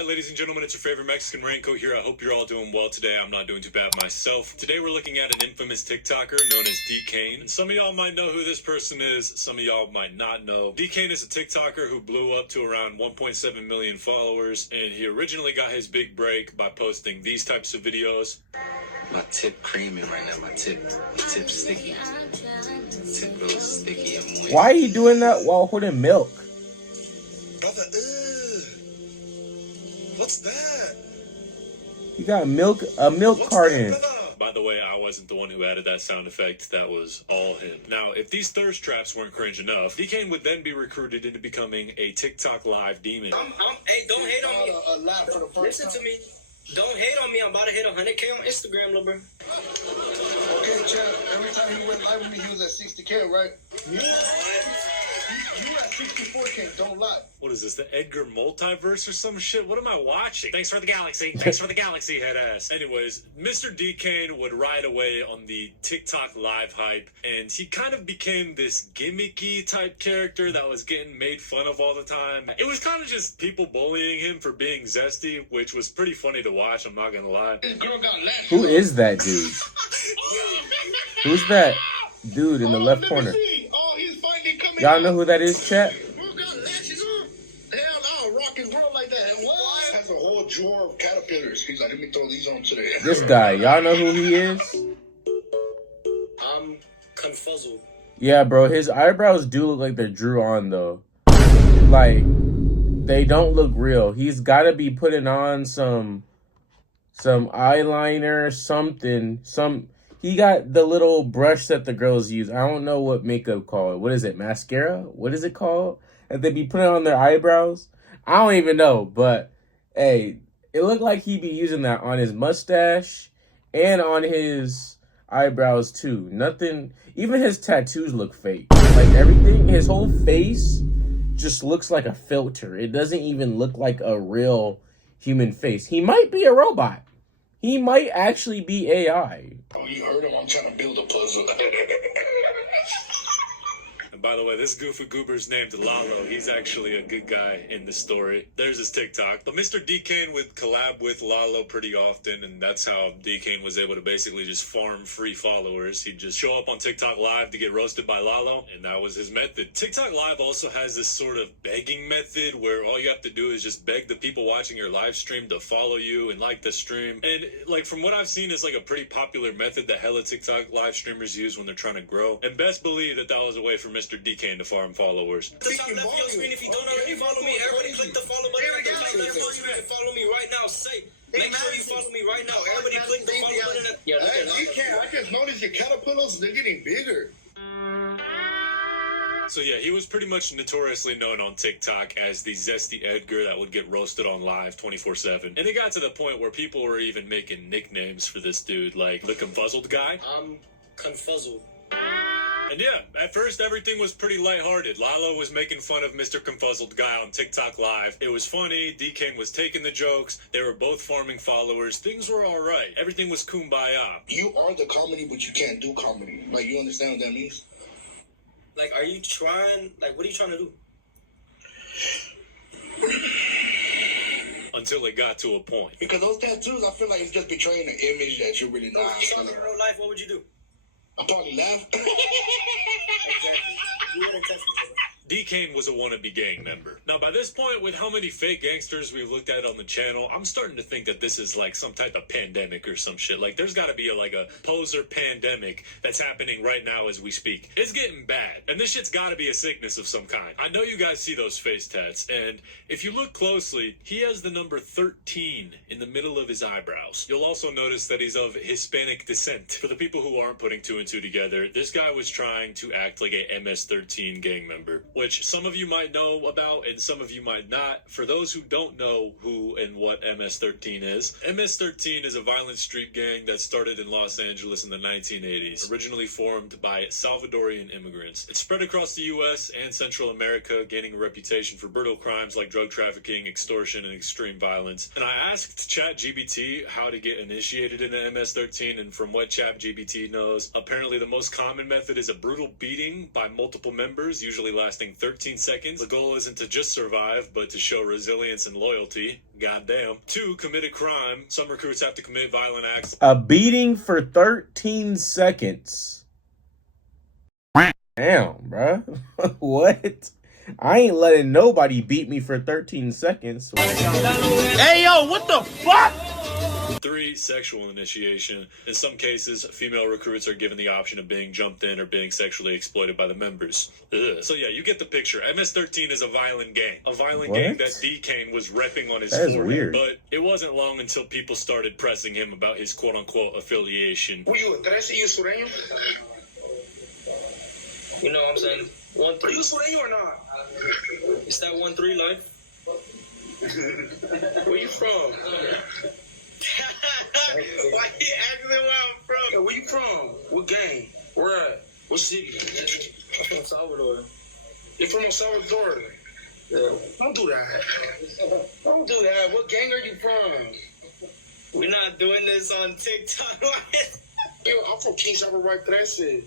Alright, ladies and gentlemen, it's your favorite Mexican Ranko here. I hope you're all doing well today. I'm not doing too bad myself. Today we're looking at an infamous TikToker known as DKane. And some of y'all might know who this person is, some of y'all might not know. DKane is a TikToker who blew up to around 1.7 million followers, and he originally got his big break by posting these types of videos. My tip creaming right now, my tip sticky. Tip real sticky and moist. Why are you doing that while holding milk? Brother, what's that? You got a milk carton. By the way, I wasn't the one who added that sound effect. That was all him. Now, if these thirst traps weren't cringe enough, DKane would then be recruited into becoming a TikTok live demon. Hey, don't hate on me. Listen to me. Don't hate on me. I'm about to hit 100K on Instagram, little bro. Okay, Chad. Every time he went live with me, he was at 60K, right? You at 64K. Don't lie. What is this, the Edgar multiverse or some shit? What am I watching? Thanks for the galaxy. Thanks for the galaxy, head ass. Anyways, Mr. DKane would ride away on the TikTok live hype, and he kind of became this gimmicky type character that was getting made fun of all the time. It was kind of just people bullying him for being zesty, which was pretty funny to watch, I'm not gonna lie. Who is that dude? Who's that dude in the left corner? Y'all know who that is, chat? Has a whole drawer of caterpillars. He's like, let me throw these on today. This guy, y'all know who he is? I'm confuzzled. Yeah, bro, his eyebrows do look like they're drew on, though. Like, they don't look real. He's got to be putting on some eyeliner, something. He got the little brush that the girls use. I don't know what makeup called. What is it? Mascara? What is it called? That they be putting on their eyebrows? I don't even know, but hey, it looked like he'd be using that on his mustache and on his eyebrows too. Nothing, even his tattoos look fake. Like everything, his whole face just looks like a filter. It doesn't even look like a real human face. He might be a robot. He might actually be AI. Oh, you heard him? I'm trying to build a puzzle. And by the way, this goofy goober's named Lalo. He's actually a good guy in the story. There's his TikTok. But Mr. DKane would collab with Lalo pretty often, and that's how DKane was able to basically just farm free followers. He'd just show up on TikTok Live to get roasted by Lalo, and that was his method. TikTok Live also has this sort of begging method where all you have to do is just beg the people watching your live stream to follow you and like the stream. And like from what I've seen, it's like a pretty popular method that hella TikTok live streamers use when they're trying to grow. And best believe that was a way for Mr. DKane to farm followers. The top left of your screen, if you don't already follow me, everybody click the follow button at the top left of your screen and follow me right now. Make sure you follow me right now. Everybody click the follow button at I just noticed your caterpillars, they're getting bigger. So yeah, he was pretty much notoriously known on TikTok as the zesty Edgar that would get roasted on live 24/7. And it got to the point where people were even making nicknames for this dude, like the Confuzzled guy. I'm confuzzled. And yeah, at first everything was pretty lighthearted. Lalo was making fun of Mr. Confuzzled guy on TikTok Live. It was funny, DKane was taking the jokes, they were both farming followers, things were alright. Everything was kumbaya. You are the comedy, but you can't do comedy. Like, you understand what that means? Like, what are you trying to do? Until it got to a point. Because those tattoos, I feel like it's just betraying the image that you're really not. If you saw me in real life, what would you do? I'll probably laugh. Exactly. You wouldn't test me, brother. DKane was a wannabe gang member. Now, by this point, with how many fake gangsters we've looked at on the channel, I'm starting to think that this is like some type of pandemic or some shit. Like, there's got to be a poser pandemic that's happening right now as we speak. It's getting bad, and this shit's got to be a sickness of some kind. I know you guys see those face tats, and if you look closely, he has the number 13 in the middle of his eyebrows. You'll also notice that he's of Hispanic descent. For the people who aren't putting two and two together, this guy was trying to act like a MS-13 gang member, which some of you might know about and some of you might not. For those who don't know who and what MS-13 is, MS-13 is a violent street gang that started in Los Angeles in the 1980s, originally formed by Salvadorian immigrants. It spread across the US and Central America, gaining a reputation for brutal crimes like drug trafficking, extortion, and extreme violence. And I asked ChatGPT how to get initiated into MS-13, and from what ChatGPT knows, apparently the most common method is a brutal beating by multiple members, usually lasting lasting 13 seconds. The goal isn't to just survive, but to show resilience and loyalty. Goddamn. 2, commit a crime. Some recruits have to commit violent acts. A beating for 13 seconds. Damn, bruh. What? I ain't letting nobody beat me for 13 seconds. Hey, yo, what the fuck? 3, sexual initiation. In some cases, female recruits are given the option of being jumped in or being sexually exploited by the members. Ugh. So yeah, you get the picture. MS-13 is a violent gang. A violent gang that DKane was repping on his forehead. Weird. But it wasn't long until people started pressing him about his quote-unquote affiliation. Who you, 13 you sureño? You know what I'm saying? 1-3. Are you sureño or not? It's that 1-3 life. Where you from? Why you asking where I'm from? Yeah, where you from? What gang? Where at? What city? I'm from Salvador. You're from El Salvador? Yeah. Don't do that. Don't do that. What gang are you from? We're not doing this on TikTok. Yo, I'm from King Salvador 13.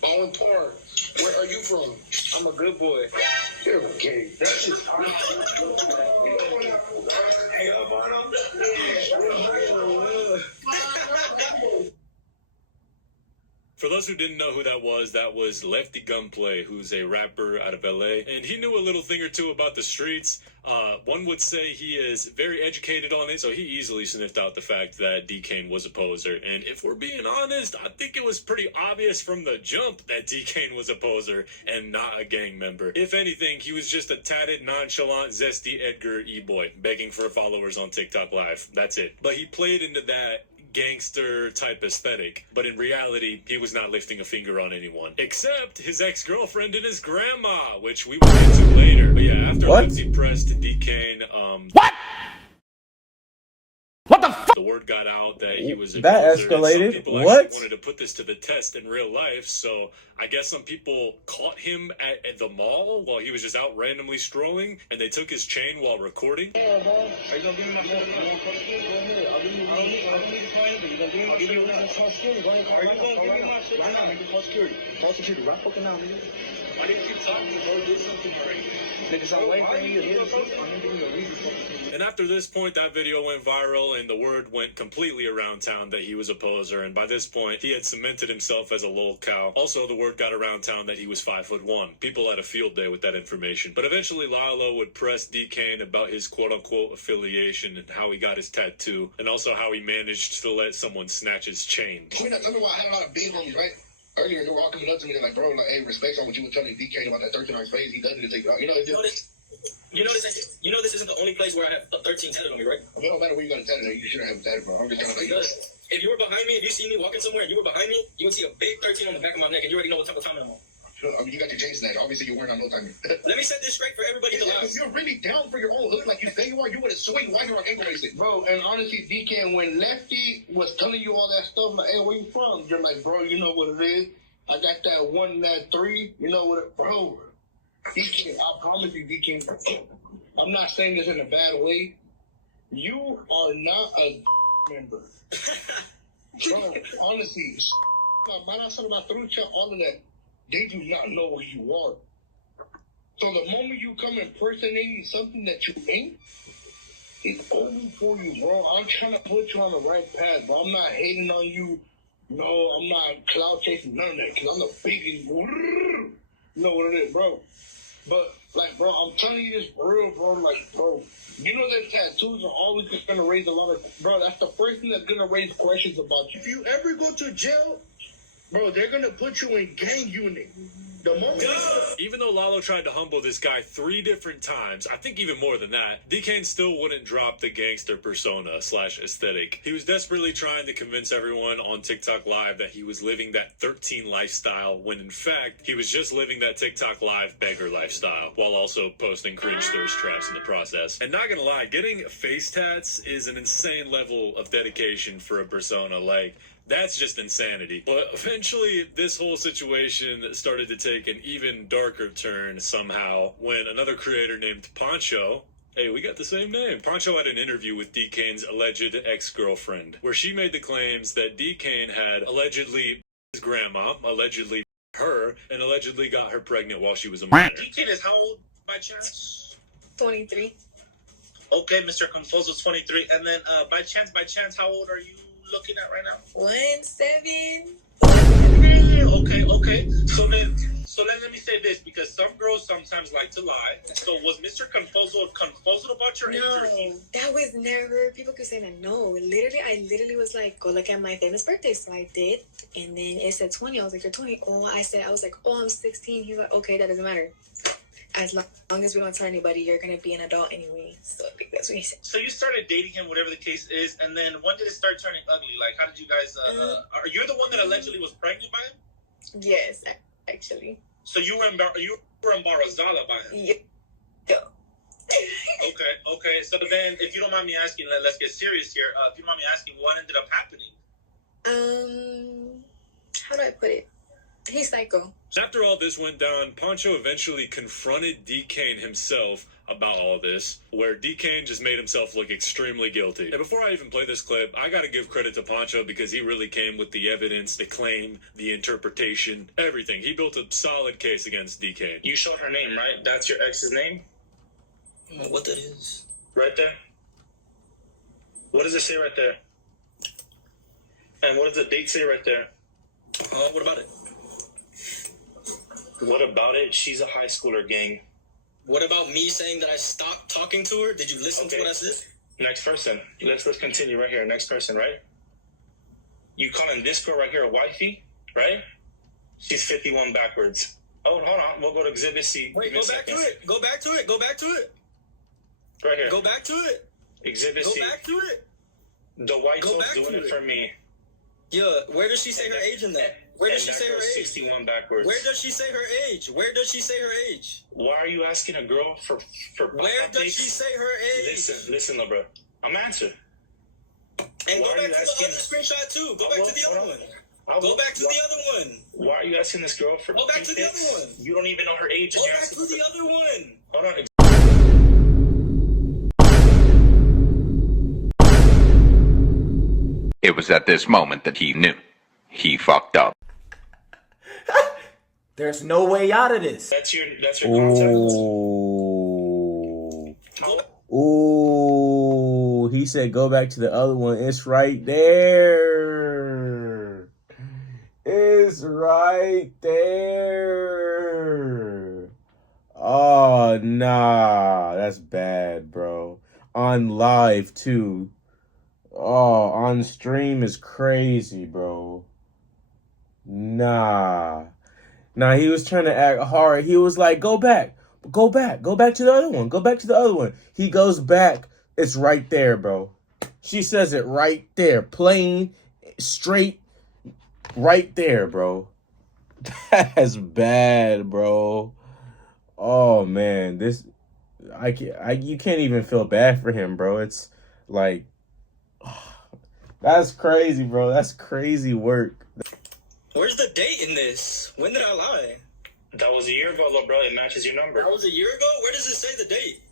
Baldwin Park. Where are you from? I'm a good boy. You're gay. That shit's Hey, up on him. For those who didn't know who that was Lefty Gunplay, who's a rapper out of LA, and he knew a little thing or two about the streets. One would say he is very educated on it, so he easily sniffed out the fact that DKane was a poser. And if we're being honest, I think it was pretty obvious from the jump that DKane was a poser and not a gang member. If anything, he was just a tatted, nonchalant, zesty Edgar E-boy, begging for followers on TikTok Live. That's it. But he played into that gangster type aesthetic, but in reality he was not lifting a finger on anyone except his ex-girlfriend and his grandma, which we will get to later. But yeah, after Lefty pressed DKane, What the fuck? the word got out that he was a That poser, and escalated? some people What? actually wanted to put this to the test in real life, so I guess some people caught him at the mall while he was just out randomly strolling, and they took his chain while recording. Are you gonna give me my phone? I don't need to find it, but you gonna give me my shit? Are you gonna give me my shit? Why not? Nigga, call security. Call security right fucking now, nigga. Why do you keep talking, bro? Do something already. Niggas, I'm waiting for you to hit something. I'm giving you a reason. And after this point, that video went viral, and the word went completely around town that he was a poser, and by this point, he had cemented himself as a lol cow. Also, the word got around town that he was 5'1". People had a field day with that information. But eventually, Lalo would press DKane about his quote-unquote affiliation and how he got his tattoo, and also how he managed to let someone snatch his chain. Tell me why I had a lot of big homies, right? Earlier, they were all coming up to me, they're like, bro, like, hey, respect on what you were telling DK about that 13 on his face. He doesn't need to take it out. You know, You know this isn't the only place where I have 13 tatted on me, right? it don't matter where you got it tatted, you shouldn't have it tatted, bro. I'm just trying to Because if you were behind me, if you see me walking somewhere and you were behind me, you would see a big 13 on the back of my neck, and you already know what type of time I'm on. I mean, you got your chain snatched. Obviously, you're wearing on no time. Let me set this straight for everybody in the If live. you're really down for your own hood, like you say you are, you would have swing while you're on ankle bracelet. Bro, and honestly, DK, when Lefty was telling you all that stuff, like, hey, where you from? You're like, bro, you know what it is. I got that 1, that 3. You know what it, bro. DK, I promise you, DK, I'm not saying this in a bad way. You are not a member. Bro, honestly, all of that, they do not know who you are. So the moment you come impersonating something that you ain't, it's over for you, bro. I'm trying to put you on the right path, bro. I'm not hating on you. No, I'm not cloud chasing none of that, because I'm the biggest. You know what it is, bro. But, like, bro, I'm telling you this for real, bro. Like, bro, you know that tattoos are always just going to raise a lot of... Bro, that's the first thing that's going to raise questions about you. If you ever go to jail, bro, they're going to put you in gang unit. The moment... Even though Lalo tried to humble this guy 3 different times, I think even more than that, DKane still wouldn't drop the gangster persona / aesthetic. He was desperately trying to convince everyone on TikTok Live that he was living that 13 lifestyle, when in fact, he was just living that TikTok Live beggar lifestyle, while also posting cringe thirst traps in the process. And not gonna lie, getting face tats is an insane level of dedication for a persona. Like, that's just insanity. But eventually, this whole situation started to take an even darker turn somehow when another creator named Poncho, hey, we got the same name. Poncho had an interview with DKane's alleged ex-girlfriend, where she made the claims that DKane had allegedly his grandma, allegedly her and allegedly got her pregnant while she was a minor. DKane is how old by chance? 23. Okay, Mr. Confuso's 23. And then by chance, how old are you looking at right now? 17. Okay. So let me say this, because some girls sometimes like to lie. So was Mr. Confuso about your age? No, Or he... that was never. People could say that. No, I literally was like, go look at my famous birthday. So I did, and then it said 20. I was like, you're 20. Oh, I was like, oh, I'm 16. He's like, okay, that doesn't matter. As long as we don't tell anybody, you're gonna be an adult anyway. So I think that's what he said. So you started dating him, whatever the case is, and then when did it start turning ugly? Like, how did you guys? Are you the one that allegedly was pregnant by him? Yes, actually. So you were embarazada by him? Yeah. Okay. So then, if you don't mind me asking, let's get serious here. If you don't mind me asking, what ended up happening? How do I put it? He's psycho. After all this went down, Poncho eventually confronted DKane himself about all this, where DKane just made himself look extremely guilty. And before I even play this clip, I gotta give credit to Poncho because he really came with the evidence, the claim, the interpretation, everything. He built a solid case against DKane. You showed her name, right? That's your ex's name? I don't know what that is. Right there? What does it say right there? And what does the date say right there? What about it? What about it? She's a high schooler, gang. What about me saying that I stopped talking to her? Did you listen to what I said? Next person. Let's continue right here. Next person, right? You calling this girl right here a wifey, right? She's 51 backwards. Oh, hold on. We'll go to Exhibit C. Wait, go back to it. Go back to it. Right here. Go back to it. Exhibit Go C. back to it. The white Go girl's back doing to it it. for me. Yeah, where does she say her age in that? Where does she say her age? 61 backwards. Where does she say her age? Where does she say her age? Why are you asking a girl for Where does she say her age? Listen, little bro. I'm answering. And go back to the other screenshot too. Go back to the other one. Go back to the other one. Why are you asking this girl for? Go back to the other one. You don't even know her age. Go back to the other one. Hold on. It was at this moment that he knew. He fucked up. There's no way out of this. That's your contact. Ooh, he said go back to the other one. It's right there. It's right there. Oh, nah. That's bad, bro. On live, too. Oh, on stream is crazy, bro. Nah, he was trying to act hard. He was like, go back to the other one. He goes back. It's right there, bro. She says it right there. Plain, straight, right there, bro. That's bad, bro. Oh, man. You can't even feel bad for him, bro. It's like, that's crazy, bro. That's crazy work. Where's the date in this? When did I lie? That was a year ago, little bro. It matches your number. That was a year ago? Where does it say the date?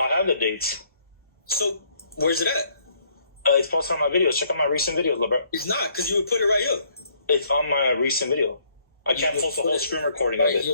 I have the dates. So, where's it at? It's posted on my videos. Check out my recent videos, little bro. It's not, because you would put it right here. It's on my recent video. I can't post the whole screen recording of it.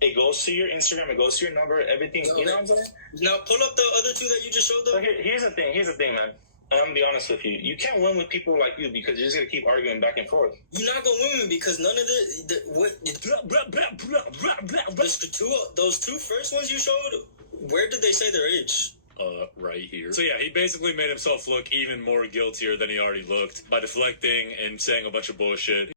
It goes to your Instagram. It goes to your number. Everything. No, you know what I'm saying? Now, pull up the other two that you just showed them. So here's the thing, man. And I'm gonna be honest with you. You can't win with people like you because you're just gonna keep arguing back and forth. You're not gonna win because none of those two first ones you showed. Where did they say their age? Right here. So yeah, he basically made himself look even more guiltier than he already looked by deflecting and saying a bunch of bullshit.